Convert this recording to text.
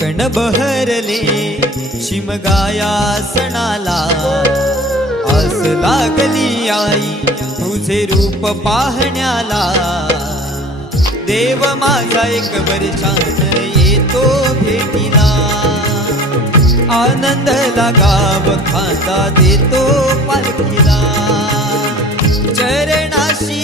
कण बहरले शिमगाया सणाला, आस लागली आई तुझे रूप पाहण्याला। देव माझा एक वर्षान येतो भेटीला, आनंदला गाव खांदा देतो पालखीला। चरणाशी